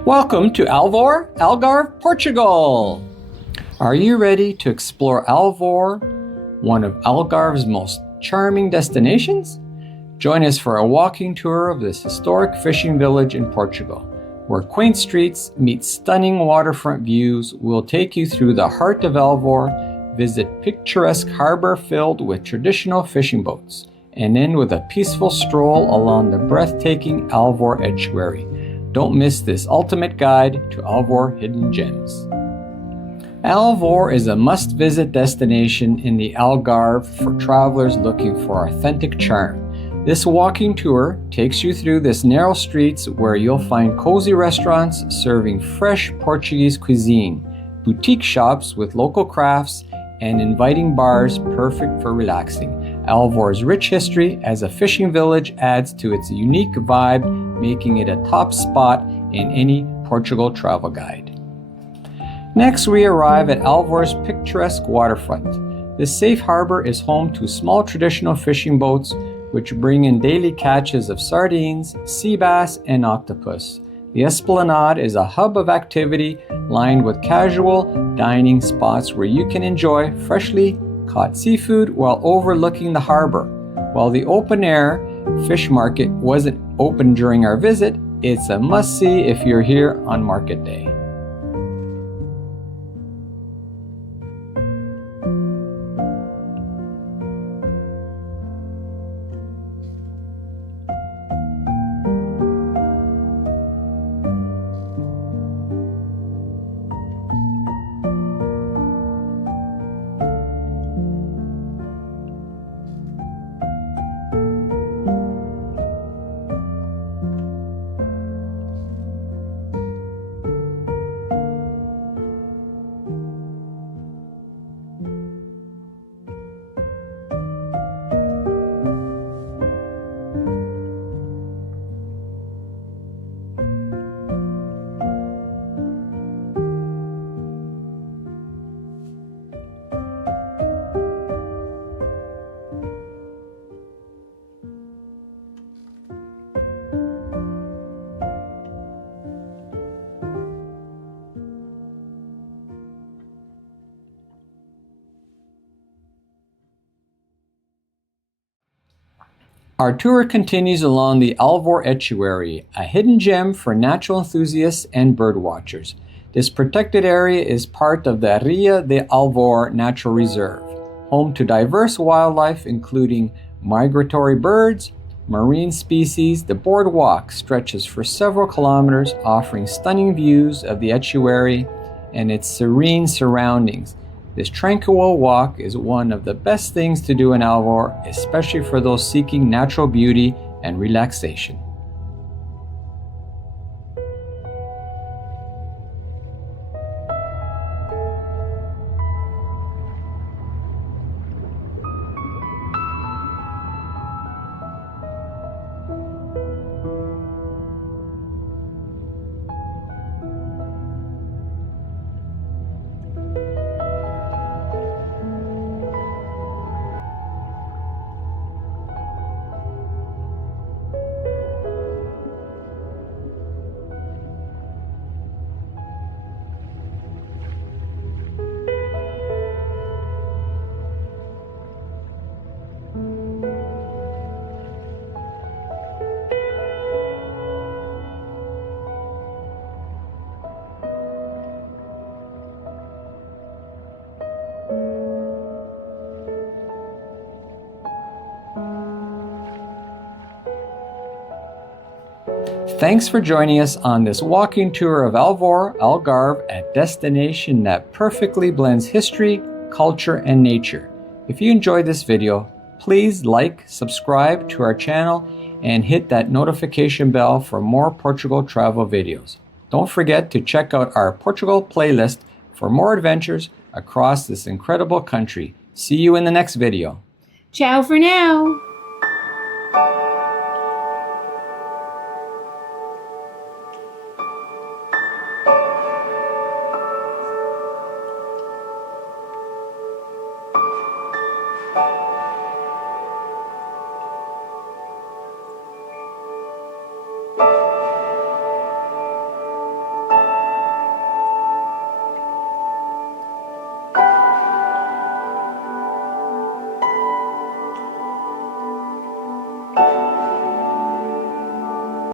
Welcome to Algarve, Portugal! Are you ready to explore Alvor, one of Algarve's most charming destinations? Join us for a walking tour of this historic fishing village in Portugal, where quaint streets meet stunning waterfront views. We'll take you through the heart of Alvor, visit picturesque harbor filled with traditional fishing boats, and end with a peaceful stroll along the breathtaking Alvor estuary. Don't miss this ultimate guide to Alvor hidden gems. Alvor is a must-visit destination in the Algarve for travelers looking for authentic charm. This walking tour takes you through this narrow streets where you'll find cozy restaurants serving fresh Portuguese cuisine, boutique shops with local crafts, and inviting bars perfect for relaxing. Alvor's rich history as a fishing village adds to its unique vibe, making it a top spot in any Portugal travel guide. Next, we arrive at Alvor's picturesque waterfront. This safe harbor is home to small traditional fishing boats which bring in daily catches of sardines, sea bass, and octopus. The Esplanade is a hub of activity lined with casual dining spots where you can enjoy freshly caught seafood while overlooking the harbor. While the open-air fish market wasn't open during our visit, it's a must-see if you're here on market day. Our tour continues along the Alvor estuary, a hidden gem for natural enthusiasts and birdwatchers. This protected area is part of the Ria de Alvor Natural Reserve, home to diverse wildlife including migratory birds, marine species. The boardwalk stretches for several kilometers, offering stunning views of the estuary and its serene surroundings. This tranquil walk is one of the best things to do in Alvor, especially for those seeking natural beauty and relaxation. Thanks for joining us on this walking tour of Alvor, Algarve, a destination that perfectly blends history, culture, and nature. If you enjoyed this video, please like, subscribe to our channel, and hit that notification bell for more Portugal travel videos. Don't forget to check out our Portugal playlist for more adventures across this incredible country. See you in the next video. Ciao for now.